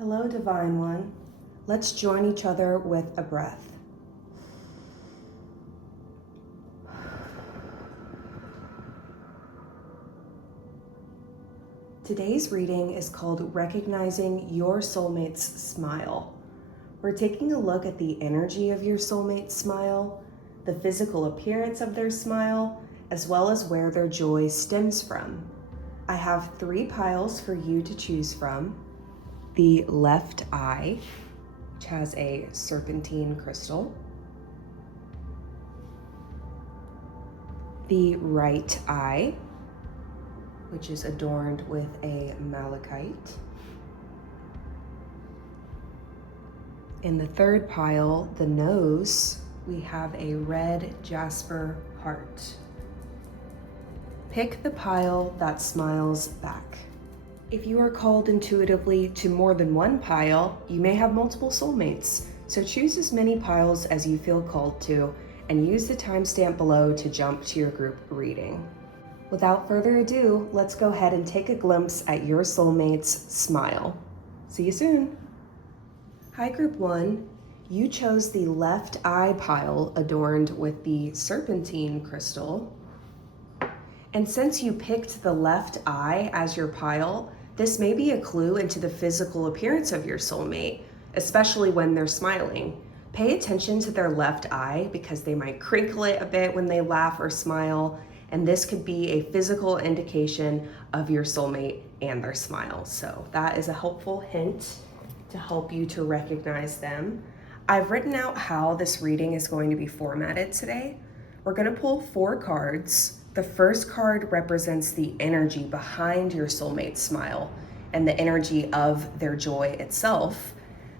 Hello, Divine One. Let's join each other with a breath. Today's reading is called Recognizing Your Soulmate's Smile. We're taking a look at the energy of your soulmate's smile, the physical appearance of their smile, as well as where their joy stems from. I have 3 piles for you to choose from. The left eye, which has a serpentine crystal. The right eye, which is adorned with a malachite. In the third pile, the nose, we have a red Jasper heart. Pick the pile that smiles back. If you are called intuitively to more than one pile, you may have multiple soulmates, so choose as many piles as you feel called to and use the timestamp below to jump to your group reading. Without further ado, let's go ahead and take a glimpse at your soulmate's smile. See you soon. Hi, Group 1. You chose the left eye pile adorned with the serpentine crystal. And since you picked the left eye as your pile, this may be a clue into the physical appearance of your soulmate, especially when they're smiling. Pay attention to their left eye because they might crinkle it a bit when they laugh or smile, and this could be a physical indication of your soulmate and their smile. So that is a helpful hint to help you to recognize them. I've written out how this reading is going to be formatted today. We're going to pull 4 cards. The first card represents the energy behind your soulmate's smile and the energy of their joy itself.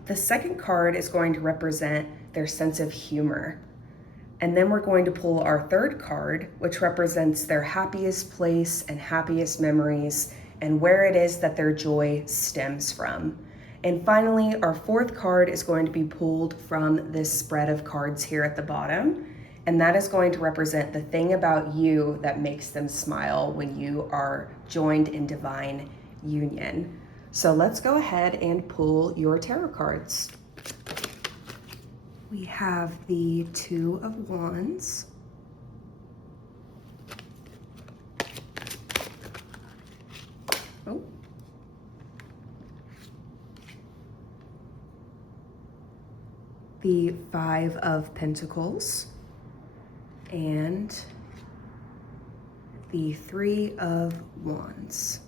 The second card is going to represent their sense of humor. And then we're going to pull our third card, which represents their happiest place and happiest memories and where it is that their joy stems from. And finally, our fourth card is going to be pulled from this spread of cards here at the bottom. And that is going to represent the thing about you that makes them smile when you are joined in divine union. So let's go ahead and pull your tarot cards. We have the 2 of Wands. Oh. The 5 of Pentacles. And the 3 of Wands.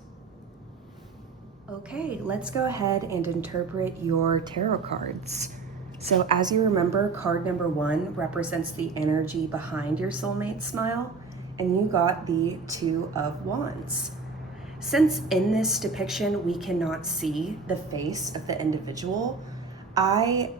Okay, let's go ahead and interpret your tarot cards. So as you remember, card number 1 represents the energy behind your soulmate's smile, and you got the 2 of Wands. Since in this depiction we cannot see the face of the individual, I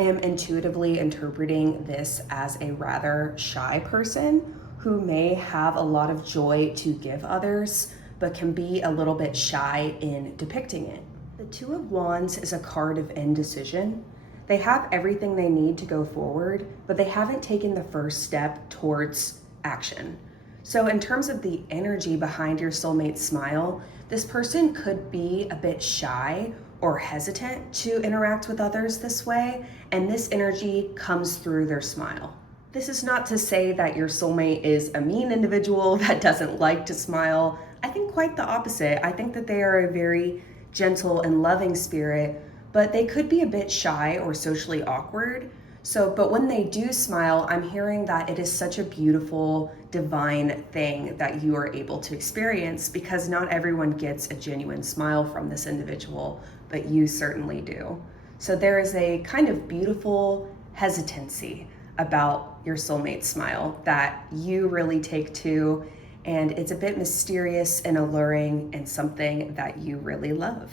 am intuitively interpreting this as a rather shy person who may have a lot of joy to give others, but can be a little bit shy in depicting it. The 2 of Wands is a card of indecision. They have everything they need to go forward, but they haven't taken the first step towards action. So in terms of the energy behind your soulmate's smile, this person could be a bit shy or hesitant to interact with others this way, and this energy comes through their smile. This is not to say that your soulmate is a mean individual that doesn't like to smile. I think quite the opposite. I think that they are a very gentle and loving spirit, but they could be a bit shy or socially awkward. But when they do smile, I'm hearing that it is such a beautiful, divine thing that you are able to experience, because not everyone gets a genuine smile from this individual, but you certainly do. So there is a kind of beautiful hesitancy about your soulmate's smile that you really take to, and it's a bit mysterious and alluring and something that you really love.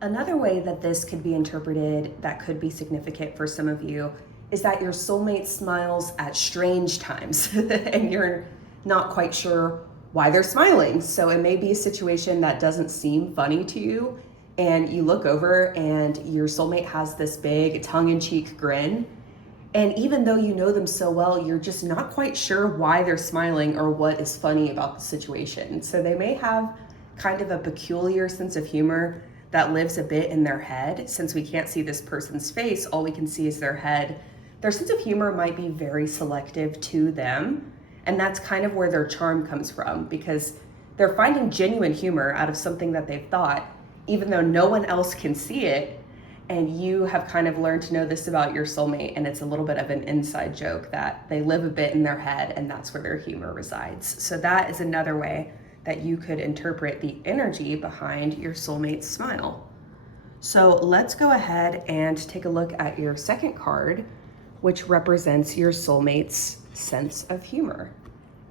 Another way that this could be interpreted that could be significant for some of you is that your soulmate smiles at strange times and you're not quite sure why they're smiling. So it may be a situation that doesn't seem funny to you, and you look over and your soulmate has this big tongue-in-cheek grin. And even though you know them so well, you're just not quite sure why they're smiling or what is funny about the situation. So they may have kind of a peculiar sense of humor that lives a bit in their head. Since we can't see this person's face, all we can see is their head. Their sense of humor might be very selective to them, and that's kind of where their charm comes from, because they're finding genuine humor out of something that they've thought, even though no one else can see it. And you have kind of learned to know this about your soulmate, and it's a little bit of an inside joke that they live a bit in their head, and that's where their humor resides. So that is another way that you could interpret the energy behind your soulmate's smile. So let's go ahead and take a look at your second card, which represents your soulmate's sense of humor.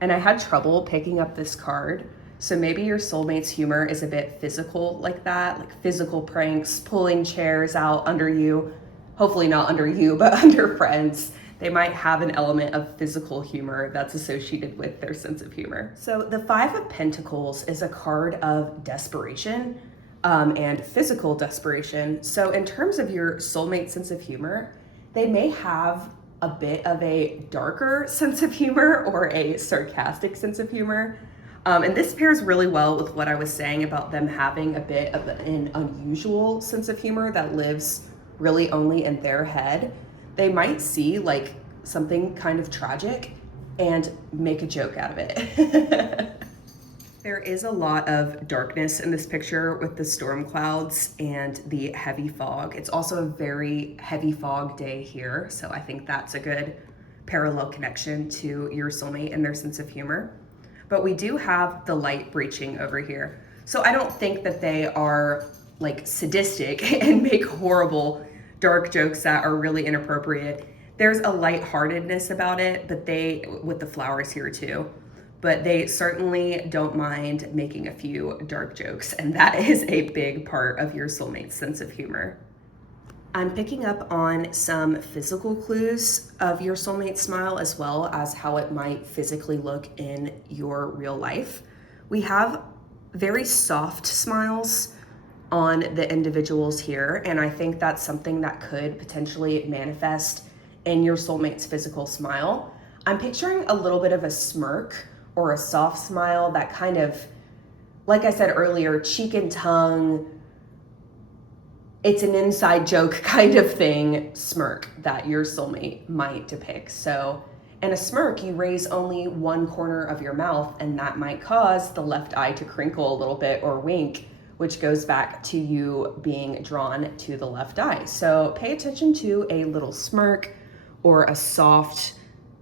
And I had trouble picking up this card. So maybe your soulmate's humor is a bit physical like that, like physical pranks, pulling chairs out under you, hopefully not under you, but under friends. They might have an element of physical humor that's associated with their sense of humor. So the Five of Pentacles is a card of desperation and physical desperation. So in terms of your soulmate's sense of humor, they may have a bit of a darker sense of humor or a sarcastic sense of humor. And this pairs really well with what I was saying about them having a bit of an unusual sense of humor that lives really only in their head. They might see like something kind of tragic and make a joke out of it. There is a lot of darkness in this picture with the storm clouds and the heavy fog. It's also a very heavy fog day here, so I think that's a good parallel connection to your soulmate and their sense of humor. But we do have the light breaching over here. So I don't think that they are like sadistic and make horrible dark jokes that are really inappropriate. There's a lightheartedness about it, but with the flowers here too, but they certainly don't mind making a few dark jokes, and that is a big part of your soulmate's sense of humor. I'm picking up on some physical clues of your soulmate's smile, as well as how it might physically look in your real life. We have very soft smiles on the individuals here, and I think that's something that could potentially manifest in your soulmate's physical smile. I'm picturing a little bit of a smirk or a soft smile that kind of, like I said earlier, cheek and tongue, it's an inside joke kind of thing smirk that your soulmate might depict. So in a smirk, you raise only one corner of your mouth, and that might cause the left eye to crinkle a little bit or wink, which goes back to you being drawn to the left eye. So pay attention to a little smirk or a soft,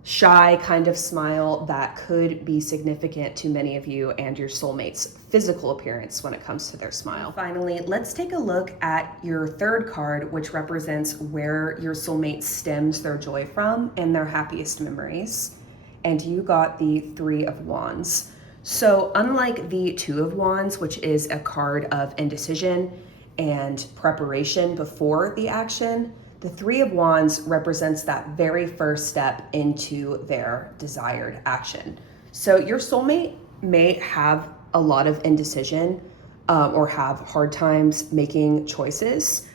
shy kind of smile that could be significant to many of you and your soulmate's physical appearance when it comes to their smile. Finally, let's take a look at your third card, which represents where your soulmate stems their joy from and their happiest memories. And you got the Three of Wands. So unlike the Two of Wands, which is a card of indecision and preparation before the action, the Three of Wands represents that very first step into their desired action. So your soulmate may have a lot of indecision or have hard times making choices.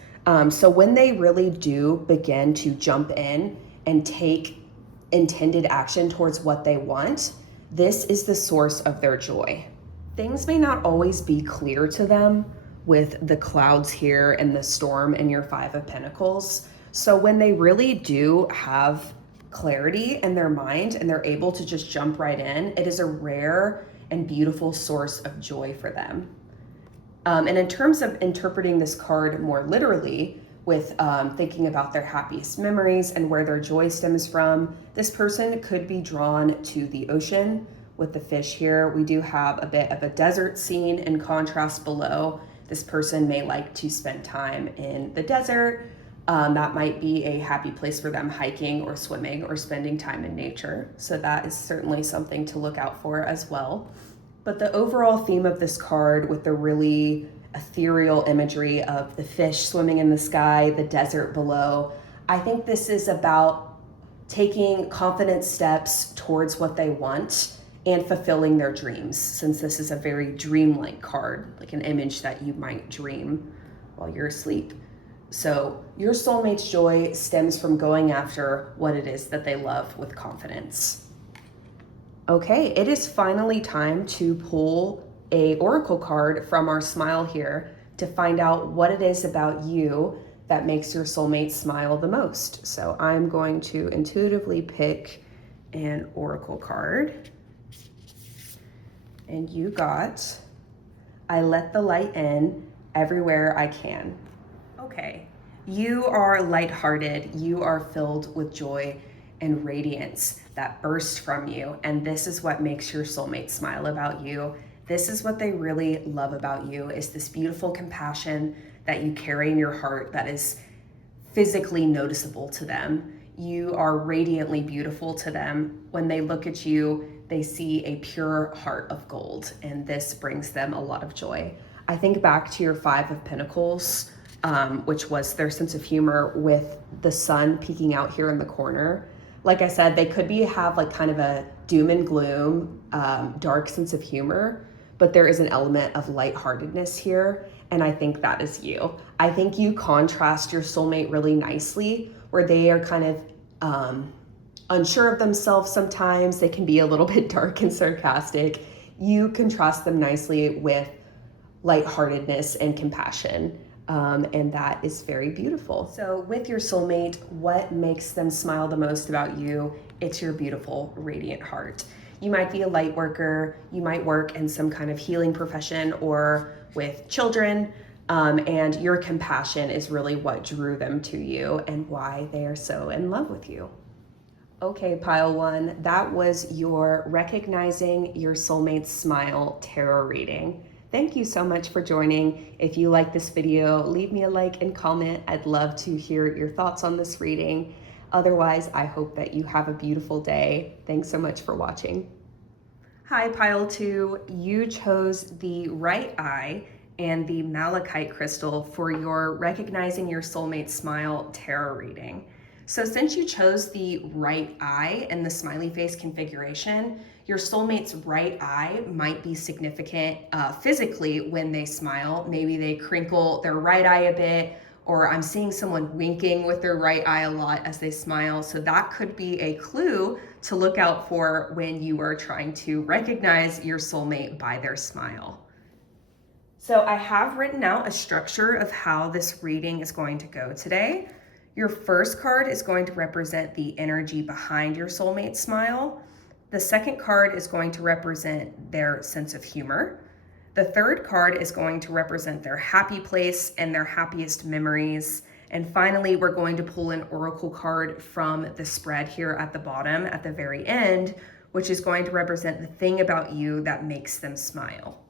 So when they really do begin to jump in and take intended action towards what they want, this is the source of their joy. Things may not always be clear to them with the clouds here and the storm in your Five of Pentacles. So when they really do have clarity in their mind and they're able to just jump right in, it is a rare and beautiful source of joy for them. And in terms of interpreting this card more literally, with thinking about their happiest memories and where their joy stems from, this person could be drawn to the ocean. With the fish here, we do have a bit of a desert scene in contrast below. This person may like to spend time in the desert. That might be a happy place for them, hiking or swimming or spending time in nature. So that is certainly something to look out for as well. But the overall theme of this card, with the really ethereal imagery of the fish swimming in the sky, the desert below, I think this is about taking confident steps towards what they want and fulfilling their dreams, since this is a very dreamlike card, like an image that you might dream while you're asleep. So your soulmate's joy stems from going after what it is that they love with confidence. Okay, it is finally time to pull a oracle card from our smile here to to find out what it is about you that makes your soulmate smile the most. So I'm going to intuitively pick an oracle card. And you got, I let the light in everywhere I can. Okay, you are lighthearted, you are filled with joy and radiance that bursts from you, and this is what makes your soulmate smile about you. This is what they really love about you, is this beautiful compassion that you carry in your heart that is physically noticeable to them. You are radiantly beautiful to them. When they look at you, they see a pure heart of gold, and this brings them a lot of joy. I think back to your Five of Pentacles, which was their sense of humor with the sun peeking out here in the corner. Like I said, they could have like kind of a doom and gloom, dark sense of humor, but there is an element of lightheartedness here, and I think that is you. I think you contrast your soulmate really nicely, where they are kind of unsure of themselves sometimes. They can be a little bit dark and sarcastic. You contrast them nicely with lightheartedness and compassion, and that is very beautiful. So with your soulmate, what makes them smile the most about you? It's your beautiful, radiant heart. You might be a light worker, you might work in some kind of healing profession or with children, and your compassion is really what drew them to you and why they are so in love with you. Okay, pile one, that was your Recognizing Your Soulmate's Smile tarot reading. Thank you so much for joining. If you like this video, leave me a like and comment. I'd love to hear your thoughts on this reading. Otherwise, I hope that you have a beautiful day. Thanks so much for watching. Hi, pile two. You chose the right eye and the Malachite crystal for your Recognizing Your Soulmate's Smile tarot reading. So since you chose the right eye and the smiley face configuration, your soulmate's right eye might be significant physically when they smile. Maybe they crinkle their right eye a bit, or I'm seeing someone winking with their right eye a lot as they smile. So that could be a clue to look out for when you are trying to recognize your soulmate by their smile. So I have written out a structure of how this reading is going to go today. Your first card is going to represent the energy behind your soulmate's smile. The second card is going to represent their sense of humor. The third card is going to represent their happy place and their happiest memories. And finally, we're going to pull an oracle card from the spread here at the bottom at the very end, which is going to represent the thing about you that makes them smile.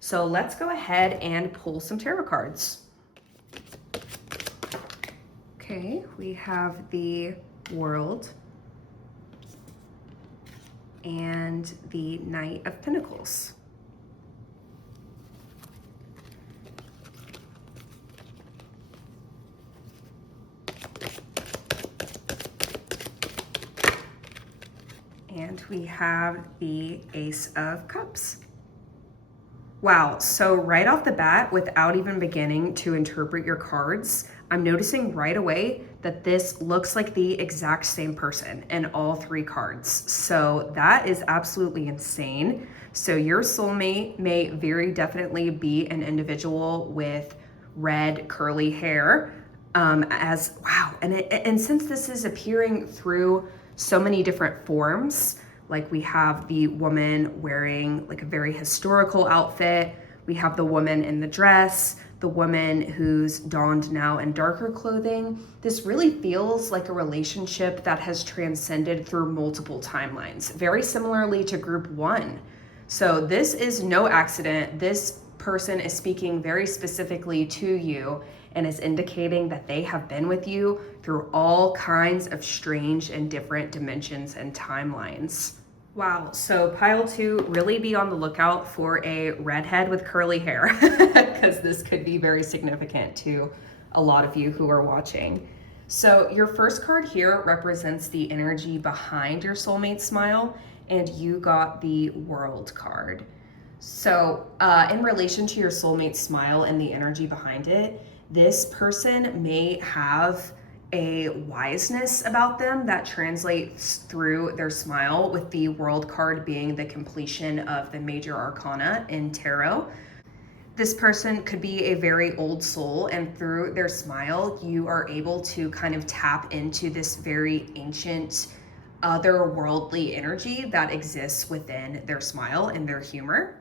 So let's go ahead and pull some tarot cards. Okay, we have the World and the Knight of Pentacles. And we have the Ace of Cups. Wow, so right off the bat, without even beginning to interpret your cards, I'm noticing right away that this looks like the exact same person in all three cards. So that is absolutely insane. So your soulmate may very definitely be an individual with red curly hair, and since this is appearing through so many different forms, like we have the woman wearing like a very historical outfit, we have the woman in the dress, the woman who's donned now in darker clothing. This really feels like a relationship that has transcended through multiple timelines, very similarly to group one. So this is no accident. This person is speaking very specifically to you and is indicating that they have been with you through all kinds of strange and different dimensions and timelines. Wow, so pile two, really be on the lookout for a redhead with curly hair because this could be very significant to a lot of you who are watching. So your first card here represents the energy behind your soulmate's smile, and you got the World card. So in relation to your soulmate's smile and the energy behind it, this person may have a wiseness about them that translates through their smile, with the World card being the completion of the major arcana in tarot. This person could be a very old soul, and through their smile, you are able to kind of tap into this very ancient, otherworldly energy that exists within their smile and their humor.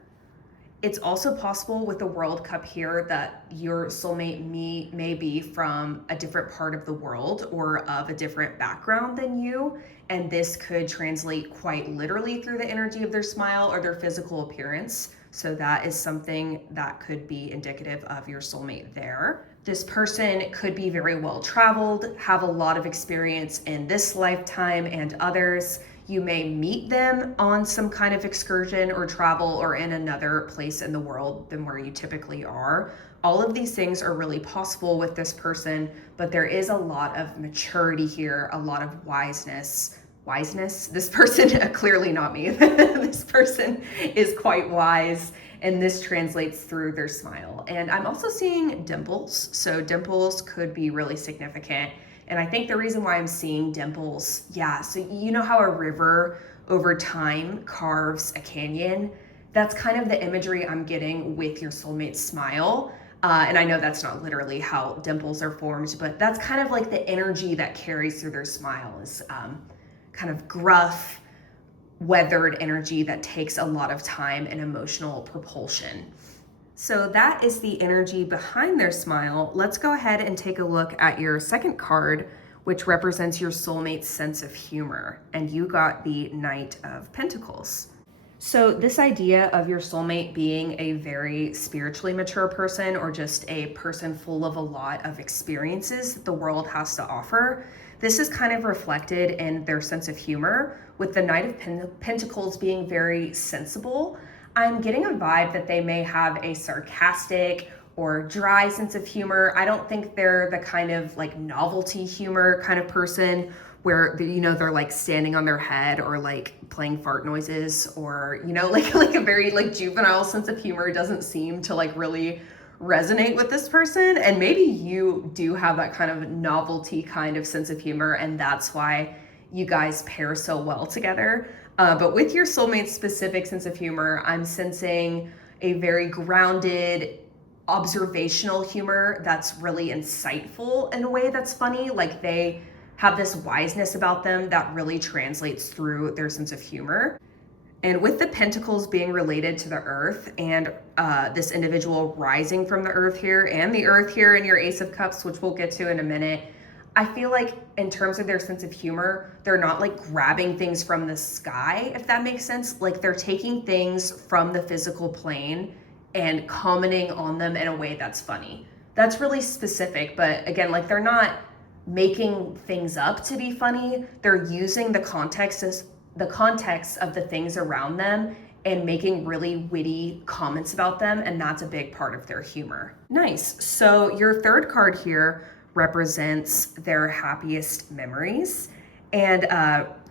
It's also possible with the World Cup here that your soulmate may be from a different part of the world or of a different background than you. And this could translate quite literally through the energy of their smile or their physical appearance. So that is something that could be indicative of your soulmate there. This person could be very well traveled, have a lot of experience in this lifetime and others. You may meet them on some kind of excursion or travel or in another place in the world than where you typically are. All of these things are really possible with this person, but there is a lot of maturity here, a lot of wiseness. This person, clearly not me, this person is quite wise, and this translates through their smile. And I'm also seeing dimples, so dimples could be really significant. And I think the reason why I'm seeing dimples, so you know how a river over time carves a canyon? That's kind of the imagery I'm getting with your soulmate's smile. And I know that's not literally how dimples are formed, but that's kind of like the energy that carries through their smile is kind of gruff, weathered energy that takes a lot of time and emotional propulsion. So that is the energy behind their smile. Let's go ahead and take a look at your second card, which represents your soulmate's sense of humor. And you got the Knight of Pentacles. So this idea of your soulmate being a very spiritually mature person or just a person full of a lot of experiences that the world has to offer, this is kind of reflected in their sense of humor, with the Knight of Pentacles being very sensible. I'm getting a vibe that they may have a sarcastic or dry sense of humor. I don't think they're the kind of like novelty humor kind of person where, you know, they're like standing on their head or like playing fart noises or, you know, like a very like juvenile sense of humor doesn't seem to like really resonate with this person. And maybe you do have that kind of novelty kind of sense of humor, and that's why you guys pair so well together. But with your soulmate's specific sense of humor, I'm sensing a very grounded, observational humor that's really insightful in a way that's funny. Like they have this wiseness about them that really translates through their sense of humor. And with the pentacles being related to the earth and this individual rising from the earth here and the earth here in your Ace of Cups, which we'll get to in a minute, I feel like in terms of their sense of humor, they're not like grabbing things from the sky, if that makes sense. Like they're taking things from the physical plane and commenting on them in a way that's funny. That's really specific, but again, like they're not making things up to be funny. They're using the context of the things around them and making really witty comments about them, and that's a big part of their humor. Nice. So your third card here represents their happiest memories. And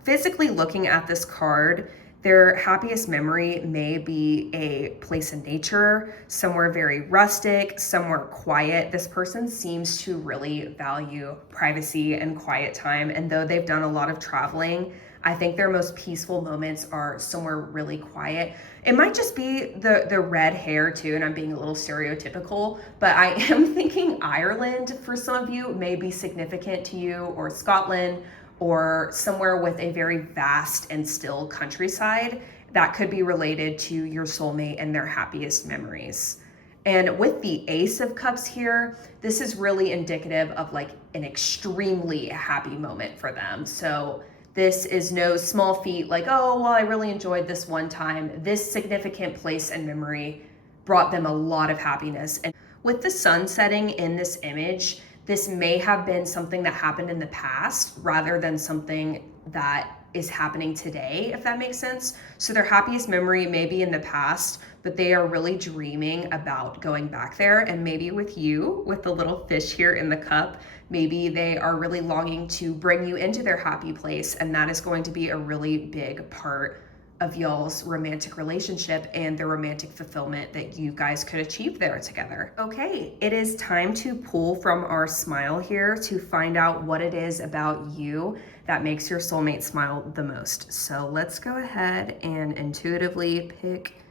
physically looking at this card, their happiest memory may be a place in nature, somewhere very rustic, somewhere quiet. This person seems to really value privacy and quiet time. And though they've done a lot of traveling, I think their most peaceful moments are somewhere really quiet. It might just be the red hair too, and I'm being a little stereotypical, but I am thinking Ireland for some of you may be significant to you, or Scotland, or somewhere with a very vast and still countryside that could be related to your soulmate and their happiest memories. And with the Ace of Cups here, this is really indicative of like an extremely happy moment for them. So this is no small feat like, oh, well, I really enjoyed this one time. This significant place and memory brought them a lot of happiness. And with the sun setting in this image, this may have been something that happened in the past rather than something that is happening today, if that makes sense. So their happiest memory may be in the past, but they are really dreaming about going back there. And maybe with you, with the little fish here in the cup, maybe they are really longing to bring you into their happy place. And that is going to be a really big part of y'all's romantic relationship and the romantic fulfillment that you guys could achieve there together. Okay, it is time to pull from our smile here to find out what it is about you that makes your soulmate smile the most. So let's go ahead and intuitively pick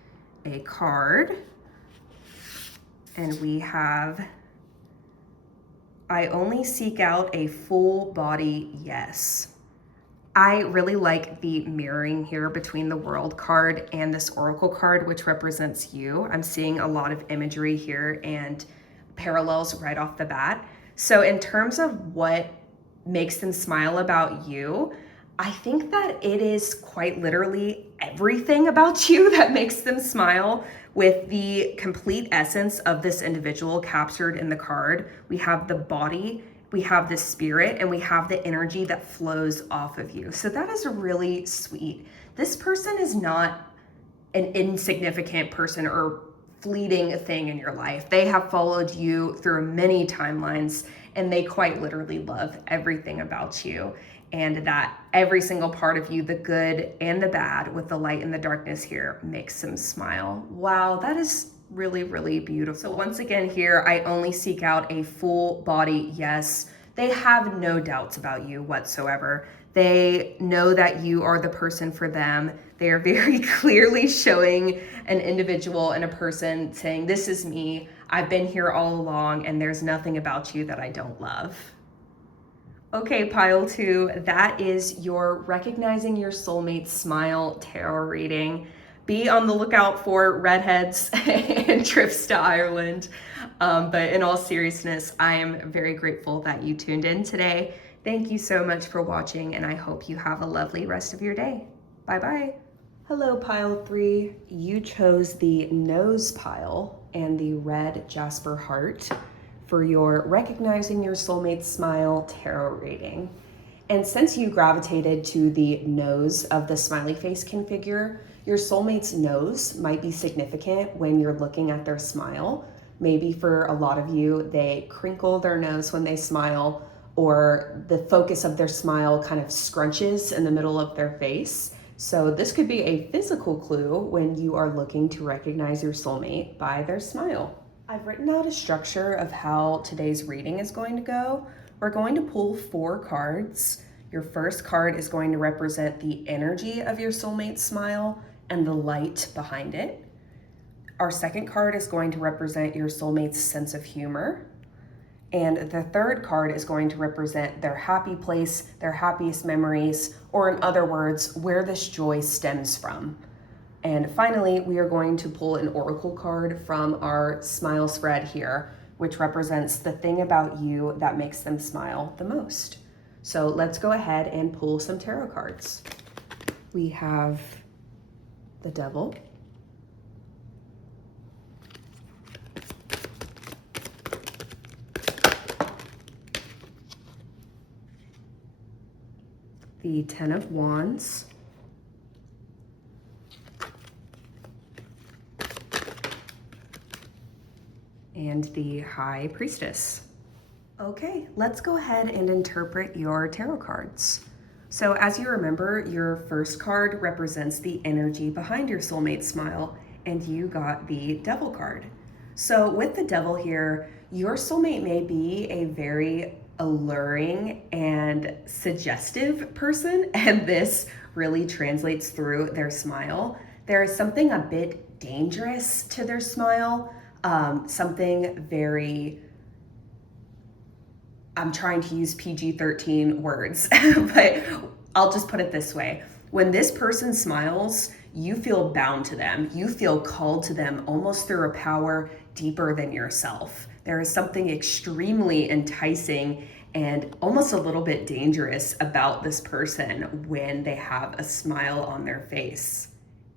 a card. And we have, I only seek out a full body yes. I really like the mirroring here between the World card and this Oracle card, which represents you. I'm seeing a lot of imagery here and parallels right off the bat. So in terms of what makes them smile about you, I think that it is quite literally everything about you that makes them smile, with the complete essence of this individual captured in the card. We have the body, we have the spirit, and we have the energy that flows off of you. So that is really sweet. This person is not an insignificant person or fleeting thing in your life. They have followed you through many timelines, and they quite literally love everything about you. And that every single part of you, the good and the bad, with the light and the darkness here, makes them smile. Wow, that is really, really beautiful. So once again here, I only seek out a full body yes. They have no doubts about you whatsoever. They know that you are the person for them. They are very clearly showing an individual and a person saying, this is me. I've been here all along, and there's nothing about you that I don't love. Okay, pile 2, that is your Recognizing Your Soulmate Smile tarot reading. Be on the lookout for redheads and trips to Ireland. But in all seriousness, I am very grateful that you tuned in today. Thank you so much for watching, and I hope you have a lovely rest of your day. Bye-bye. Hello, pile 3. You chose the nose pile and the red Jasper heart for your Recognizing Your Soulmate Smile tarot reading. And since you gravitated to the nose of the smiley face configure, your soulmate's nose might be significant when you're looking at their smile. Maybe for a lot of you, they crinkle their nose when they smile, or the focus of their smile kind of scrunches in the middle of their face. So this could be a physical clue when you are looking to recognize your soulmate by their smile. I've written out a structure of how today's reading is going to go. We're going to pull 4 cards. Your first card is going to represent the energy of your soulmate's smile and the light behind it. Our second card is going to represent your soulmate's sense of humor. And the third card is going to represent their happy place, their happiest memories, or in other words, where this joy stems from. And finally, we are going to pull an oracle card from our smile spread here, which represents the thing about you that makes them smile the most. So let's go ahead and pull some tarot cards. We have the Devil, the Ten of Wands, and the High Priestess. Okay, let's go ahead and interpret your tarot cards. So as you remember, your first card represents the energy behind your soulmate smile, and you got the Devil card. So with the Devil here, your soulmate may be a very alluring and suggestive person, and this really translates through their smile. There is something a bit dangerous to their smile, something very, I'm trying to use PG-13 words, but I'll just put it this way. When this person smiles, you feel bound to them. You feel called to them almost through a power deeper than yourself. There is something extremely enticing and almost a little bit dangerous about this person when they have a smile on their face.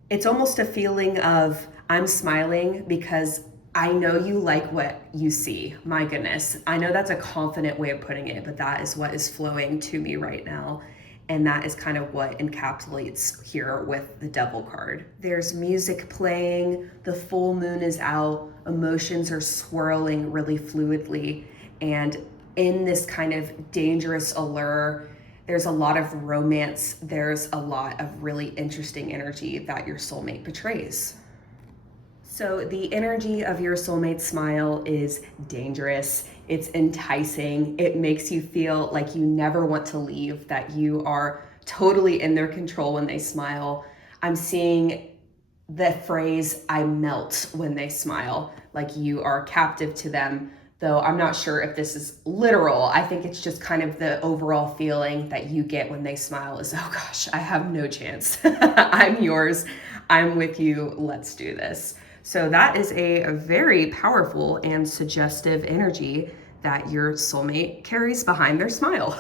It's almost a feeling of, I'm smiling because I know you like what you see. My goodness, I know that's a confident way of putting it, but that is what is flowing to me right now. And that is kind of what encapsulates here with the Devil card. There's music playing, the full moon is out, emotions are swirling really fluidly. And in this kind of dangerous allure, there's a lot of romance. There's a lot of really interesting energy that your soulmate betrays. So the energy of your soulmate smile is dangerous, it's enticing, it makes you feel like you never want to leave, that you are totally in their control when they smile. I'm seeing the phrase, I melt when they smile, like you are captive to them. Though I'm not sure if this is literal. I think it's just kind of the overall feeling that you get when they smile is, oh gosh, I have no chance. I'm yours. I'm with you. Let's do this. So that is a very powerful and suggestive energy that your soulmate carries behind their smile.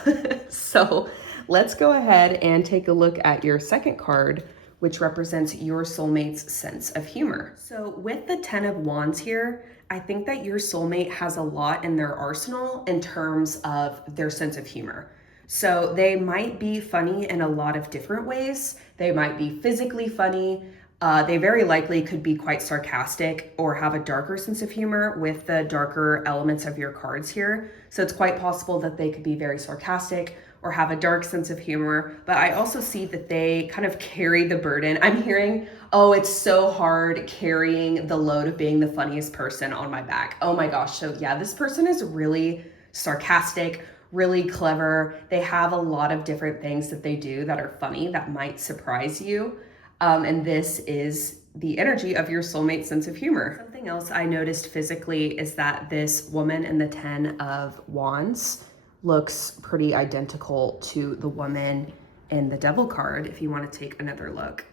So let's go ahead and take a look at your second card, which represents your soulmate's sense of humor. So with the 10 of Wands here, I think that your soulmate has a lot in their arsenal in terms of their sense of humor. So they might be funny in a lot of different ways. They might be physically funny. They very likely could be quite sarcastic or have a darker sense of humor with the darker elements of your cards here. So it's quite possible that they could be very sarcastic or have a dark sense of humor, but I also see that they kind of carry the burden. I'm hearing, oh, it's so hard carrying the load of being the funniest person on my back. Oh my gosh. So yeah, this person is really sarcastic, really clever. They have a lot of different things that they do that are funny that might surprise you. And this is the energy of your soulmate's sense of humor. Something else I noticed physically is that this woman in the 10 of Wands looks pretty identical to the woman in the Devil card, if you want to take another look.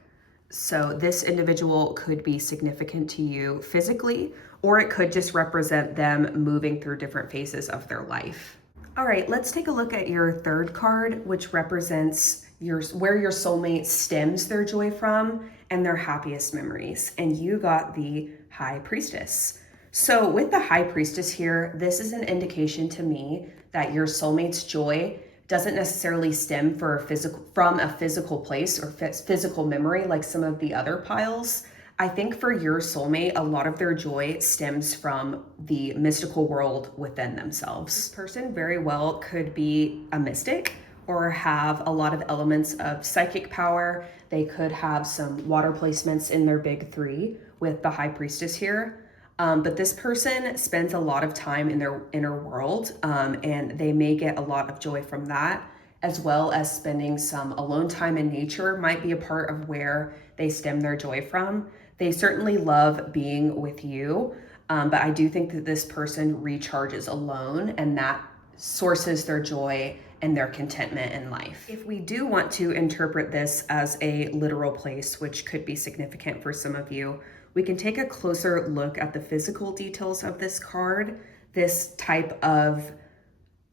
So this individual could be significant to you physically, or it could just represent them moving through different phases of their life. All right, let's take a look at your third card, which represents where your soulmate stems their joy from and their happiest memories. And you got the High Priestess. So with the High Priestess here, this is an indication to me that your soulmate's joy doesn't necessarily stem from a physical place or physical memory like some of the other piles. I think for your soulmate, a lot of their joy stems from the mystical world within themselves. This person very well could be a mystic or have a lot of elements of psychic power. They could have some water placements in their big three with the High Priestess here. But this person spends a lot of time in their inner world, and they may get a lot of joy from that, as well as spending some alone time in nature might be a part of where they stem their joy from. They certainly love being with you, but I do think that this person recharges alone, and that sources their joy and their contentment in life. If we do want to interpret this as a literal place, which could be significant for some of you, we can take a closer look at the physical details of this card. This type of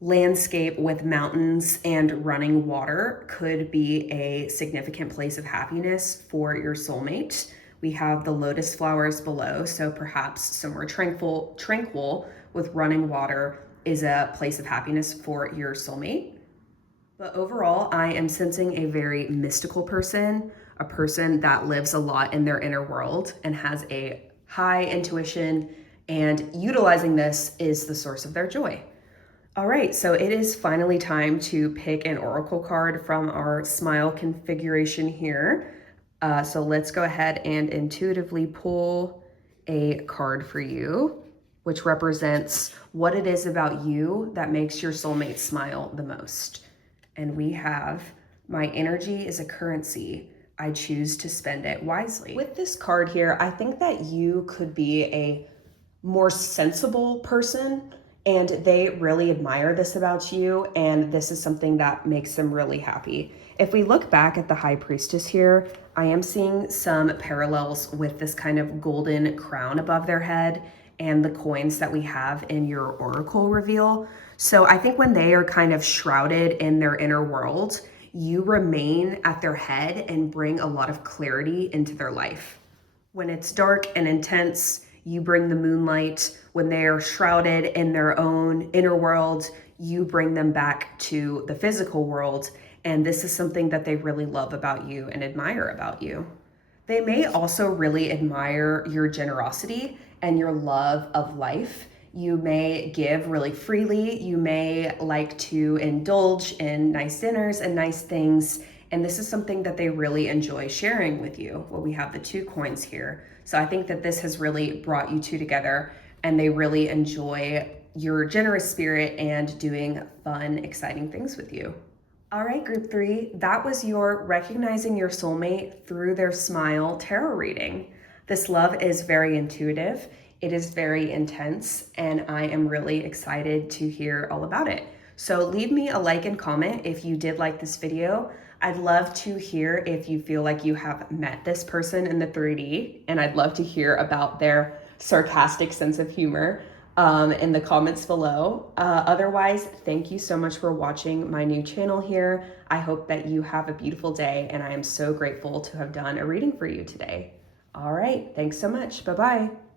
landscape with mountains and running water could be a significant place of happiness for your soulmate. We have the lotus flowers below, so perhaps somewhere tranquil with running water is a place of happiness for your soulmate. But overall, I am sensing a very mystical person, a person that lives a lot in their inner world and has a high intuition, and utilizing this is the source of their joy. All right, so it is finally time to pick an oracle card from our smile configuration here. So let's go ahead and intuitively pull a card for you, which represents what it is about you that makes your soulmate smile the most. And we have, my energy is a currency. I choose to spend it wisely. With this card here, I think that you could be a more sensible person, and they really admire this about you, and this is something that makes them really happy. If we look back at the High Priestess here, I am seeing some parallels with this kind of golden crown above their head and the coins that we have in your oracle reveal. So I think when they are kind of shrouded in their inner world, you remain at their head and bring a lot of clarity into their life. When it's dark and intense, you bring the moonlight. When they are shrouded in their own inner world, you bring them back to the physical world. And this is something that they really love about you and admire about you. They may also really admire your generosity and your love of life. You may give really freely. You may like to indulge in nice dinners and nice things. And this is something that they really enjoy sharing with you. Well, we have the 2 coins here. So I think that this has really brought you two together, and they really enjoy your generous spirit and doing fun, exciting things with you. All right, group 3, that was your recognizing your soulmate through their smile tarot reading. This love is very intuitive, it is very intense, and I am really excited to hear all about it. So leave me a like and comment if you did like this video. I'd love to hear if you feel like you have met this person in the 3D, and I'd love to hear about their sarcastic sense of humor in the comments below. Otherwise, thank you so much for watching my new channel here. I hope that you have a beautiful day, and I am so grateful to have done a reading for you today. All right, thanks so much. Bye-bye.